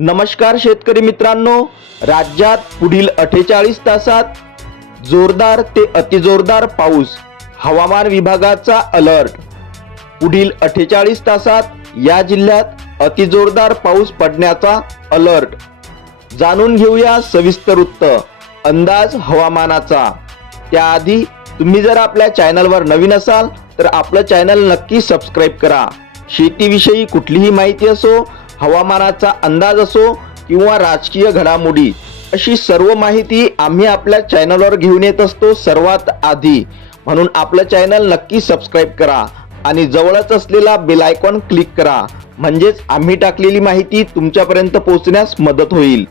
नमस्कार शेतकरी मित्रांनो. राज्यात पुढील अठ्ठेचाळीस तासात जोरदार ते अतिजोरदार पाऊस हवामान विभागाचा अलर्ट. पुढील अठ्ठेचाळीस तासात या जिल्ह्यात अतिजोरदार पाऊस पडण्याचा अलर्ट. जाणून घेऊया सविस्तर वृत्त अंदाज हवामानाचा. त्याआधी तुम्ही जर आपल्या चॅनलवर नवीन असाल तर आपलं चॅनल नक्की सबस्क्राईब करा. शेतीविषयी कुठलीही माहिती असो हवामानाचा अंदाज असो किंवा राजकीय घडामोडी अशी सर्व माहिती आम्ही आपल्या चॅनलवर घेऊन येत असतो सर्वात आधी. म्हणून आपलं चॅनल नक्की सबस्क्राईब करा आणि जवळच असलेला बेल आयकॉन क्लिक करा. म्हणजेच आम्ही टाकलेली माहिती तुमच्यापर्यंत पोहोचण्यास मदत होईल.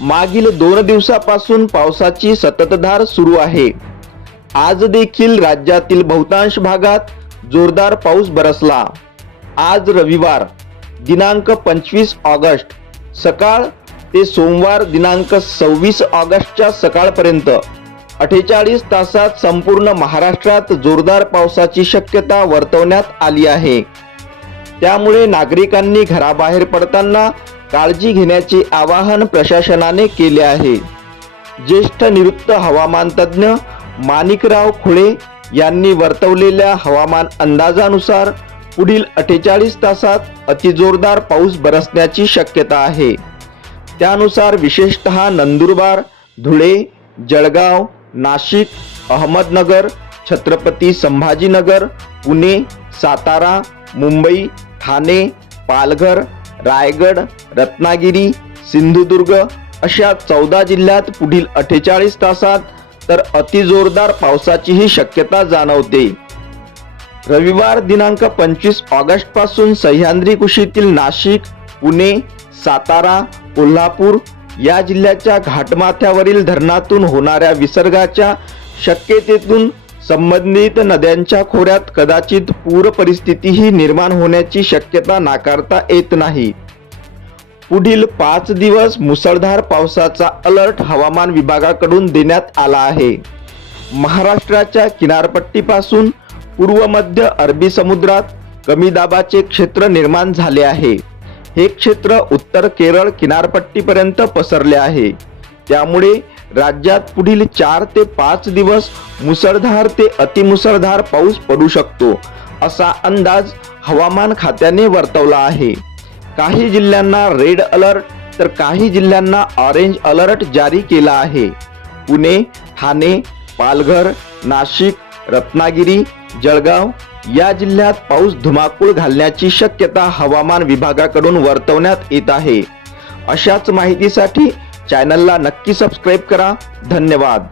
मागील दोन दिवसापासून पावसाची सततधार सुरू आहे. आज देखील राज्यातील बहुतांश भागात जोरदार पाऊस बरसला. आज रविवार. दिनांक पंचवीस ऑगस्ट सकाळ ते सोमवार दिनांक सव्वीस ऑगस्टच्या सकाळपर्यंत. अठ्ठेचाळीस तासात संपूर्ण महाराष्ट्रात जोरदार पावसाची शक्यता वर्तवण्यात आली आहे. त्यामुळे नागरिकांनी घराबाहेर पडताना काळजी घेण्याचे आवाहन प्रशासनाने केले आहे. ज्येष्ठ निवृत्त हवामान तज्ज्ञ माणिकराव खुळे यांनी वर्तवलेल्या हवामान अंदाजानुसार पुढील अठ्ठेचाळीस तासात अतिजोरदार पाऊस बरसण्याची शक्यता आहे. त्यानुसार विशेषतः नंदुरबार धुळे जळगाव नाशिक अहमदनगर छत्रपती संभाजीनगर पुणे सातारा मुंबई ठाणे पालघर रायगड रत्नागिरी सिंधुदुर्ग अशा चौदा जिल्ह्यात पुढील अठ्ठेचाळीस तासात तर अतिजोरदार पावसाचीही शक्यता जाणवते. रविवार दिनांक पंचवीस ऑगस्टपासून सह्याद्री कुशीतील नाशिक पुणे सातारा कोल्हापूर या जिल्ह्याच्या घाटमाथ्यावरील धरणातून होणाऱ्या विसर्गाच्या शक्यतेतून संबंधित नद्यांच्या खोऱ्यात कदाचित पूर परिस्थितीही निर्माण होण्याची शक्यता नाकारता येत नाही. पुढील पाच दिवस मुसळधार पावसाचा अलर्ट हवामान विभागाकडून देण्यात आला आहे. महाराष्ट्राच्या किनारपट्टीपासून पूर्व मध्य अरबी समुद्रात कमी दाबाचे क्षेत्र निर्माण झाले आहे. हे क्षेत्र उत्तर केरळ किनारपट्टीपर्यंत पसरले आहे. त्यामुळे राज्यात पुढील चार ते पाच दिवस मुसळधार ते अतिमुसळधार पाऊस पडू शकतो असा अंदाज हवामान खात्याने वर्तवला आहे. काही जिल्ह्यांना रेड अलर्ट तर काही जिल्ह्यांना ऑरेंज अलर्ट जारी केला आहे. पुणे ठाणे पालघर नाशिक रत्नागिरी जळगाव या जिल्ह्यात पाऊस धुमाकूळ घालण्याची शक्यता हवामान विभागाकडून वर्तवण्यात येत आहे. अशाच माहितीसाठी चॅनलला नक्की सबस्क्राईब करा. धन्यवाद.